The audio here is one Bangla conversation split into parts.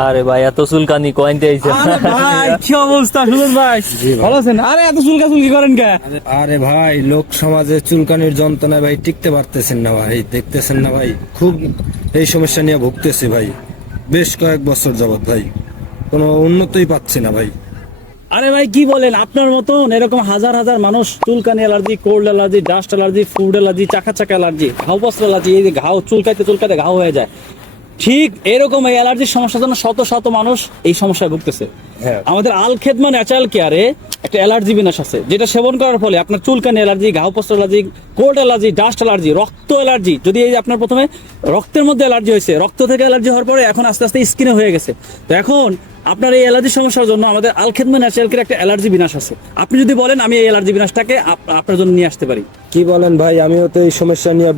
আরে ভাই এত চুলকানি কয়েনতে আইছে। আরে ভাই কি অবস্থা সুজন ভাই, ভালো আছেন? আরে এত চুলকাচুলকি করেন কে? আরে ভাই, লোক সমাজে চুলকানির যন্ত্রণায় ভাই টিকতে পারতেছেন না ভাই, দেখতেছেন না ভাই, খুব এই সমস্যা নিয়ে ভুগতেছি ভাই, বেশ কয়েক বছর যাবত ভাই, কোনো উন্নতিই পাচ্ছি না ভাই। আরে ভাই কি বলেন, আপনার মতন এরকম হাজার হাজার মানুষ চুলকানি allergy, cold allergy, dust allergy, food allergy, চাকা চাকা অ্যালার্জি, ঘাও বস্ত্র অ্যালার্জি, এই যে ঘাও চুলকাইতে চুলকাইতে ঘাও হয়ে যায়, ঠিক এরকম এই অ্যালার্জির সমস্যার জন্য শত শত মানুষ এই সমস্যায় ভুগতেছে। হ্যাঁ। আমাদের আল খেদমা ন্যাচারাল কেয়ারে একটা অ্যালার্জি বিনাশ আছে, যেটা সেবন করার ফলে আপনার চুলকানি অ্যালার্জি, ঘাও বস্ত্র allergy, cold allergy, dust allergy, রক্ত অ্যালার্জি, যদি এই যে আপনার প্রথমে রক্তের মধ্যে অ্যালার্জি হয়েছে, রক্ত থেকে অ্যালার্জি হওয়ার পরে এখন আস্তে আস্তে স্কিনে হয়ে গেছে, তো এখন আপনার এই অ্যালার্জি সমস্যার জন্য আমাদের আল খেদমা ন্যাচারাল কেয়ারে একটা অ্যালার্জি বিনাশ আছে। আপনি যদি বলেন আমি এই অ্যালার্জি বিনাশটাকে আপনার জন্য নিয়ে আসতে পারি। কি বলেন ভাই, আমিও তো এই সমস্যা নিয়ে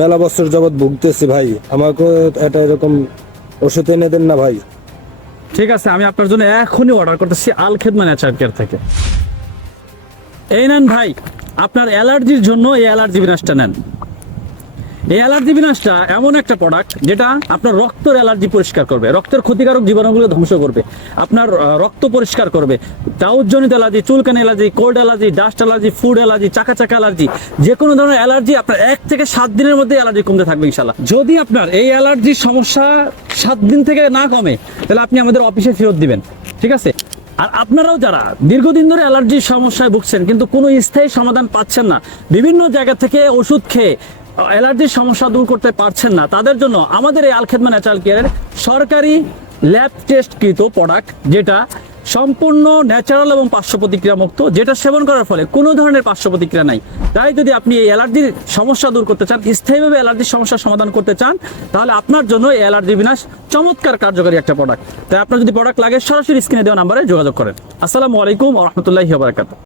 মেলা বছর যাবত ভুগতেছি ভাই, আমাকেও এটা এরকম ওষুধ এনে দেন না ভাই। ঠিক আছে, আমি আপনার জন্য এখনই অর্ডার করতেছি আল খেদমা ন্যাচারাল কেয়ার থেকে। এই নেন ভাই, আপনার অ্যালার্জির জন্য এই অ্যালার্জি বিনাশটা নেন। এই অ্যালার্জি বিনাশটা এমন একটা প্রোডাক্ট যেটা আপনার রক্তের অ্যালার্জি পরিষ্কার করবে, রক্তের ক্ষতিকারক জীবাণুগুলো ধ্বংস করবে, আপনার রক্ত পরিষ্কার করবে। দাউদজনিত অ্যালার্জি, চুলকানি allergy, cold allergy, dust allergy, food allergy, চাকা চাকা অ্যালার্জি, যে কোনো ধরনের অ্যালার্জি আপনার 1 থেকে 7 দিনের মধ্যে অ্যালার্জি কমতে থাকবে ইনশাল্লাহ। যদি আপনার এই অ্যালার্জির সমস্যা 7 দিন থেকে না কমে, তাহলে আপনি আমাদের অফিসে ফেরত দিবেন, ঠিক আছে? আর আপনারাও যারা দীর্ঘদিন ধরে অ্যালার্জির সমস্যায় ভুগছেন কিন্তু কোনো স্থায়ী সমাধান পাচ্ছেন না, বিভিন্ন জায়গা থেকে ওষুধ খেয়ে অ্যালার্জির সমস্যা দূর করতে পারছেন না, তাদের জন্য আমাদের এই আল খেদমা ন্যাচারাল কেয়ারের সরকারি ল্যাব টেস্টকৃত প্রোডাক্ট, যেটা সম্পূর্ণ ন্যাচারাল এবং পার্শ্ব প্রতিক্রিয়া মুক্ত, যেটা সেবন করার ফলে কোনো ধরনের পার্শ্ব প্রতিক্রিয়া নাই। তাই যদি আপনি এই অ্যালার্জির সমস্যা দূর করতে চান, স্থায়ীভাবে অ্যালার্জির সমস্যার সমাধান করতে চান, তাহলে আপনার জন্য এই অ্যালার্জি বিনাশ চমৎকার কার্যকরী একটা প্রোডাক্ট। তাই আপনার যদি প্রোডাক্ট লাগে সরাসরি স্ক্রিনে দেওয়া নাম্বারে যোগাযোগ করেন। আসসালামু আলাইকুম ওয়া রাহমাতুল্লাহি ওয়া বারাকাতুহু।